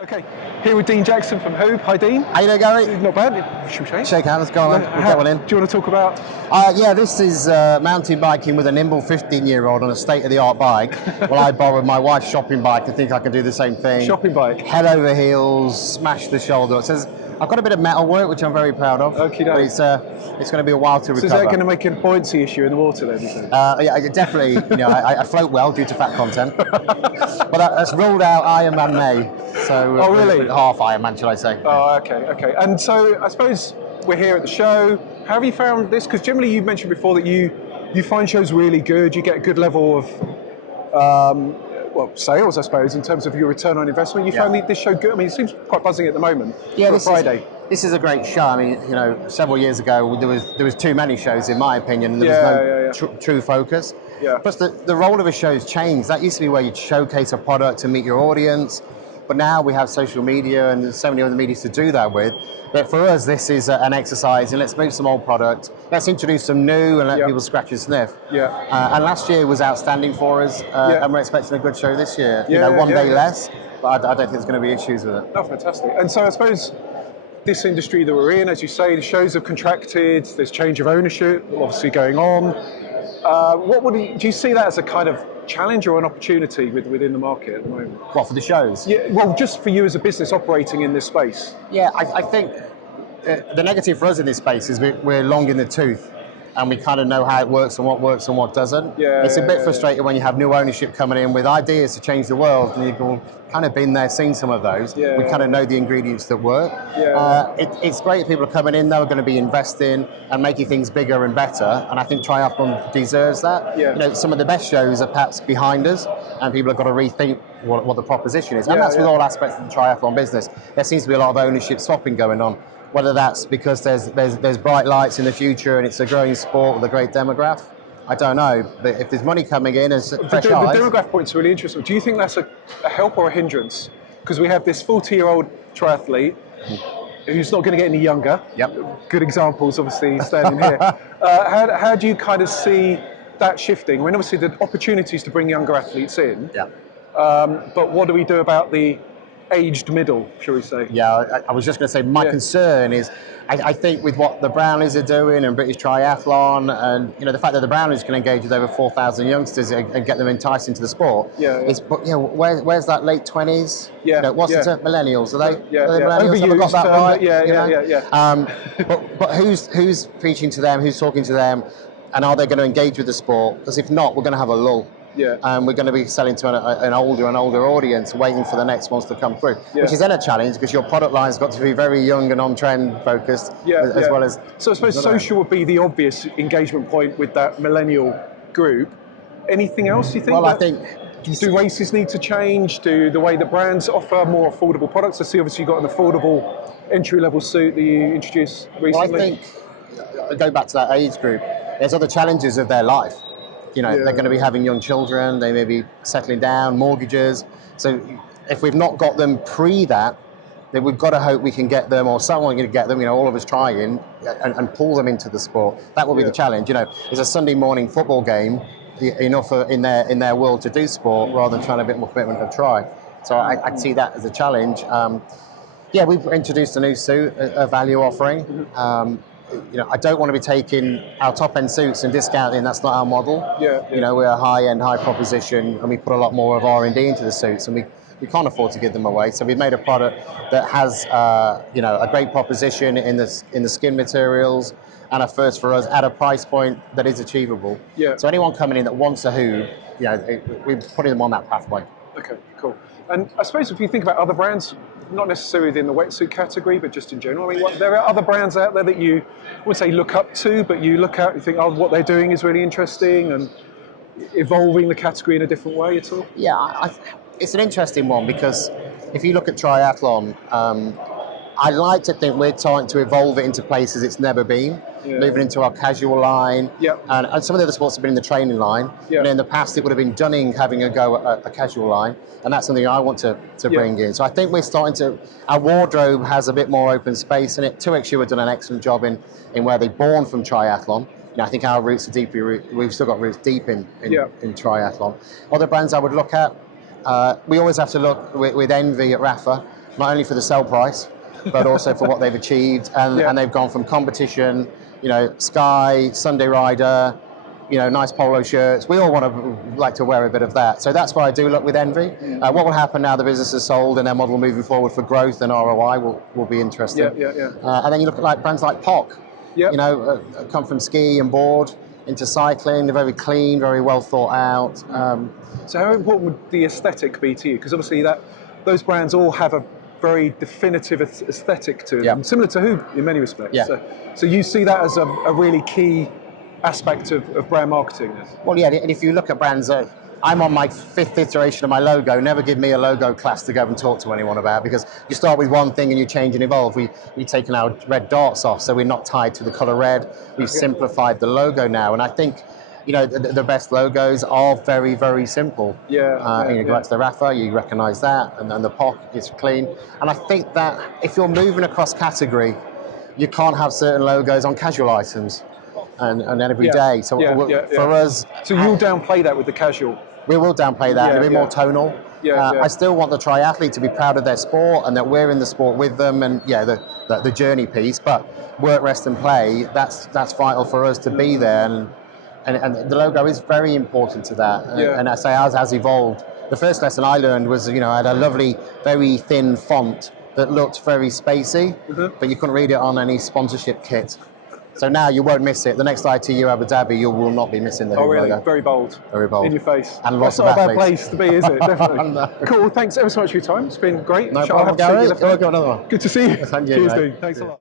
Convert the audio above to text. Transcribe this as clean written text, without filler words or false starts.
Okay, here with Dean Jackson from Huub. Hi Dean. How you doing, Gary? Not bad. Should we shake? Shake hands, go on. We'll get one in. Do you want to talk about? Yeah, this is mountain biking with a nimble 15-year-old on a state-of-the-art bike. Well, I borrowed my wife's shopping bike. I think I can do the same thing. Shopping bike. Head over heels, smash the shoulder. It says I've got a bit of metal work, which I'm very proud of. Okay, but it's going to be a while to recover. So is that going to make a buoyancy issue in the water then? You think? Yeah, definitely. I float well due to fat content. But that's ruled out Ironman May. So oh really? Half Ironman, shall I say? Oh, okay. And so I suppose we're here at the show. How have you found this? Because generally you mentioned before that you find shows really good. You get a good level of sales, I suppose, in terms of your return on investment. You found this show good? I mean, it seems quite buzzing at the moment. Yeah, for Friday. This is a great show. I mean, several years ago there was too many shows, in my opinion, and there was no true focus. Yeah. Plus, the role of a show's changed. That used to be where you'd showcase a product to meet your audience, but now we have social media and there's so many other media to do that with. But for us, this is an exercise, and let's move some old product. Let's introduce some new and let people scratch and sniff. Yeah. And last year was outstanding for us, and we're expecting a good show this year. One day less, but I don't think there's going to be issues with it. Oh, fantastic. And so I suppose this industry that we're in, as you say, the shows have contracted, there's change of ownership obviously going on. Do you see that as a kind of challenge or an opportunity within the market at the moment? What, for the shows? Yeah, well, just for you as a business operating in this space. Yeah, I think the negative for us in this space is we're long in the tooth, and we kind of know how it works and what doesn't. It's a bit frustrating when you have new ownership coming in with ideas to change the world, and you've kind of been there, seen some of those. We kind of know the ingredients that work. It's great people are coming in, they're going to be investing and making things bigger and better, and I think triathlon deserves that. Some of the best shows are perhaps behind us, and people have got to rethink what the proposition is. And that's with all aspects of the triathlon business. There seems to be a lot of ownership swapping going on. Whether that's because there's bright lights in the future and it's a growing sport with a great demographic, I don't know. But if there's money coming in as fresh eyes... The demographic point's really interesting. Do you think that's a help or a hindrance? Because we have this 40-year-old triathlete who's not going to get any younger. Yep. Good examples, obviously, standing here. How do you kind of see that shifting? I mean, obviously, the opportunities to bring younger athletes in. Yeah. But what do we do about the aged middle, shall we say? Yeah, I was just going to say my concern is I think with what the Brownies are doing and British Triathlon, and the fact that the Brownies can engage with over 4,000 youngsters and get them enticed into the sport. Where's that late 20s? What's the term? Millennials? Are they? Yeah. Are they millennials? Have I got that right? Yeah. But who's preaching to them? Who's talking to them? And are they going to engage with the sport? Because if not, we're going to have a lull. And we're going to be selling to an older audience, waiting for the next ones to come through, which is then a challenge because your product line's got to be very young and on-trend focused, as well as... So I suppose social would be the obvious engagement point with that millennial group. Anything else, you think? Well, I think... Do races need to change? Do the way that brands offer more affordable products? I see obviously you've got an affordable entry-level suit that you introduced recently. Well, I think, go back to that age group, there's other challenges of their life. They're going to be having young children, they may be settling down, mortgages. So if we've not got them that, then we've got to hope we can get them, or someone can get them, all of us trying, and pull them into the sport. That will be the challenge. It's a Sunday morning football game, enough in their world to do sport, rather than trying a bit more commitment of try. So I see that as a challenge. We've introduced a new suit, a value offering. I don't want to be taking our top-end suits and discounting. That's not our model. We're a high-end, high proposition, and we put a lot more of R&D into the suits, and we can't afford to give them away. So we've made a product that has, a great proposition in the skin materials, and a first for us at a price point that is achievable. So anyone coming in that wants a Huub, we're putting them on that pathway. Okay, cool. And I suppose if you think about other brands, not necessarily within the wetsuit category, but just in general, I mean, there are other brands out there that you, I wouldn't say look up to, but you look at, you think, oh, what they're doing is really interesting and evolving the category in a different way at all? Yeah, it's an interesting one because if you look at triathlon, I like to think we're trying to evolve it into places it's never been, moving into our casual line, and some of the other sports have been in the training line, and in the past it would have been Dunning having a go at a casual line, and that's something I want to bring in. So I think we're starting to, our wardrobe has a bit more open space in it. 2XU have done an excellent job in where they're born from triathlon. I think our roots are deeply, we've still got roots deep in triathlon. Other brands I would look at, we always have to look with envy at Rafa. not only for the sell price, but also for what they've achieved. And they've gone from competition, you know, Sky, Sunday Rider, you know, nice polo shirts. We all want to like to wear a bit of that. So that's why I do look with envy. What will happen now the business is sold and their model moving forward for growth and ROI will be interesting. And then you look at like brands like POC, you know, come from ski and board into cycling. They're very clean, very well thought out. So how important would the aesthetic be to you? Because obviously those brands all have a very definitive aesthetic to them, similar to Huub in many respects. So you see that as a really key aspect of brand marketing? Well, yeah, and if you look at brands, I'm on my 5th iteration of my logo. Never give me a logo class to go and talk to anyone about, because you start with one thing and you change and evolve. We've taken our red darts off, so we're not tied to the colour red. We've simplified the logo now, and I think, you know, the best logos are very, very simple. You go back to the Rafa, you recognise that, and then the POC is clean. And I think that if you're moving across category, you can't have certain logos on casual items. And every day. So for us... So you'll downplay that with the casual? We will downplay that, a bit more tonal. I still want the triathlete to be proud of their sport and that we're in the sport with them, and the journey piece, but work, rest and play, that's vital for us to be there, and the logo is very important to that. And I say ours has evolved. The first lesson I learned was, you know, I had a lovely, very thin font that looked very spacey, but you couldn't read it on any sponsorship kit. So now you won't miss it. The next ITU Abu Dhabi, you will not be missing the Huub logo. Very bold. Very bold. In your face. And lots That's not of a bad athletes. place to be, is it? Definitely. No. Cool. Thanks ever so much for your time. It's been great. No problem, Gary. I'll go another one. Good to see you. Thank you, Cheers, mate. Dean. Thanks a lot.